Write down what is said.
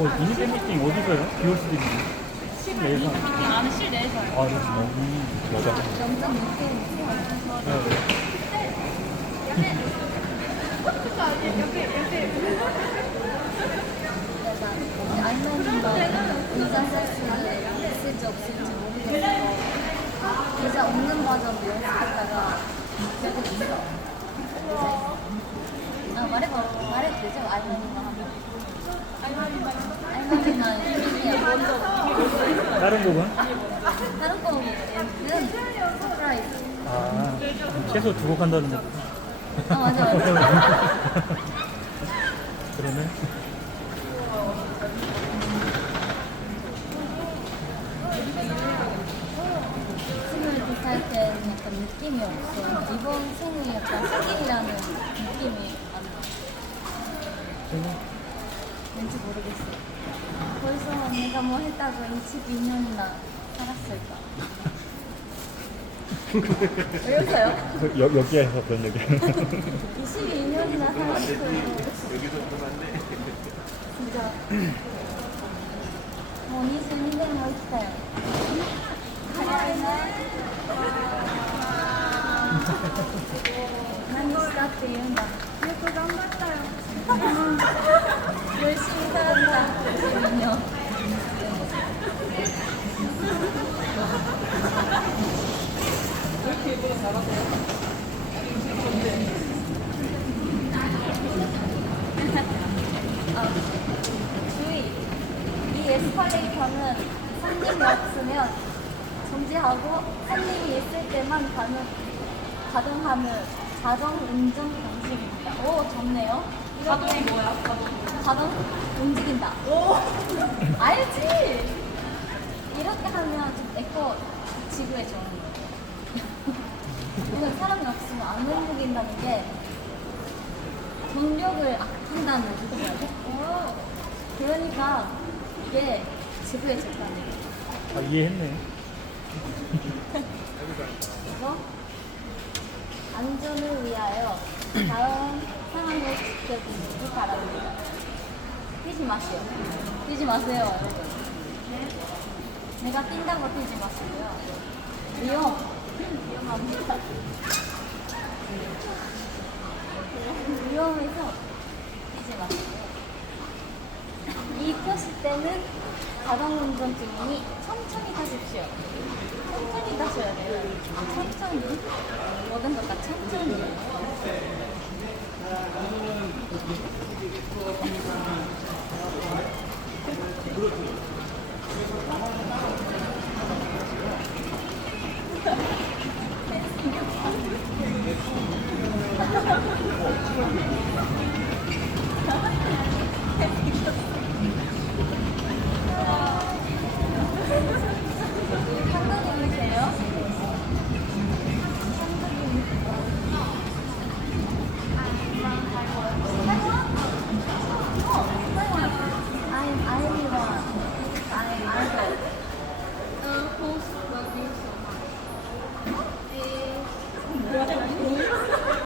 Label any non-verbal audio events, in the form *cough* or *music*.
뭐 미니 팬 미팅 어디서요? 비올 수도 있는데. 실내에서. 미팅 안에 실내에서요. 아, 그렇죠. 음, 맞아. 점점 밑에 네. 알면서 비자 쓸수 있을지 없을지 모르겠어. 비자 없는 과정 연습했다가 결국 있어. 아 말해봐 말해도 되죠? 하면. 알면이나 유리야 먼저. 다른 곡은? 다른 거는 서프라이즈. 아, 최소 두 곡 한다는 거. 아 맞아 맞아. 그러네. 춤을 비슷할 때는 약간 느낌이 없어. 이번 생이 약간 생일이라는 느낌이 안 나. 왠지 모르겠어. 벌써 내가 뭐 했다고 22년이나 살았을까? *laughs* 왜 웃어요? 여, 여기에서 그런 얘기. *laughs* 22년이나 살았어요. 진짜. 뭐 22년 뭐 있어요.早いね。何したって言うんだ。よく頑張ったよ。 열심히 살았다22년. 아, 주의. 이 에스컬레이터는 손님이 없으면 정지하고 손님이 있을 때만 가는, 가동하는 자동 운전 방식입니다. 오, 좋네요. 자동이 뭐야? 자동. 자동 움직인다. 오! *laughs* 알지? 이렇게 하면 좀 에코 지구에 좋은 거예요. 이건 사람이 없으면 안 움직인다는 게 동력을 아낀다는 뜻이거든요. 그러니까 이게 지구에 좋다는 거예요. 아, 이해했네. 그래서 안전을 위하여 다음 상황을 지켜주시기 바랍니다. 뛰지 마세요. 뛰지 마세요, 여러분. 내가 뛴다고 뛰지 마시고요. 위험. 위험합니다. 위험해서 뛰지 마시고요. 이 표시 때는 자동운전 중이니 천천히 타십시오. 천천히 타셔야 돼요. 천천히. 모든 것 다 천천히. 그렇죠. *laughs*